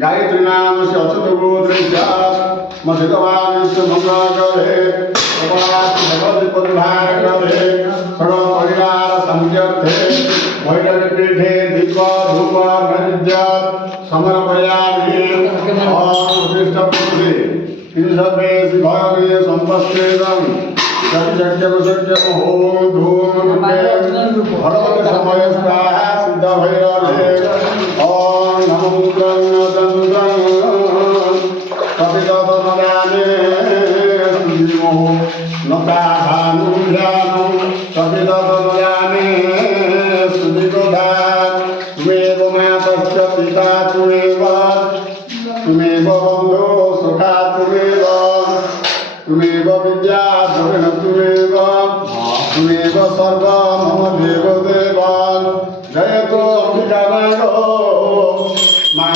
गायत्री नाम से अच्युत गोत्र मधुगवान से मंगले भगवत परिवार करे सर्व परिवार संयत्ते भैरव पीठे दीप धूप नैवेद्य समर्पयामि ओम कृष्णपुत्री किंसवे शिवाय संपस्तेदं सत्यज्ञ ओम धूम भगवत समय स्वाहा सिद्ध भैरवे ओम नमो गणनाथं कपिततनयाने सुजीवो नताभानुध्यानो कपिततनयाने सुजीवोधान तुमेव मातस्य पिता तुमेव बन्धो सखा तुमेव विद्या द्रविण तुमेव सर्व मम देव देव जयतो अंबिका मा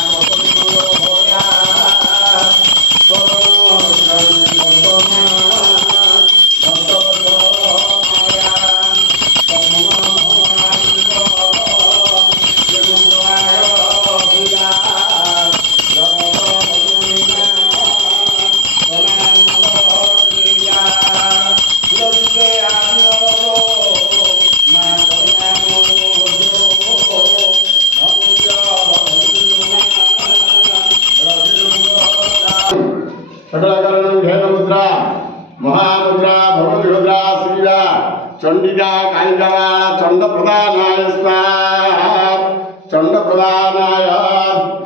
महामुद्रा भगवद्गद्रा श्रीरा चंडिका कालिका चंड प्रदानाय स्वाहा चंड प्रदानाय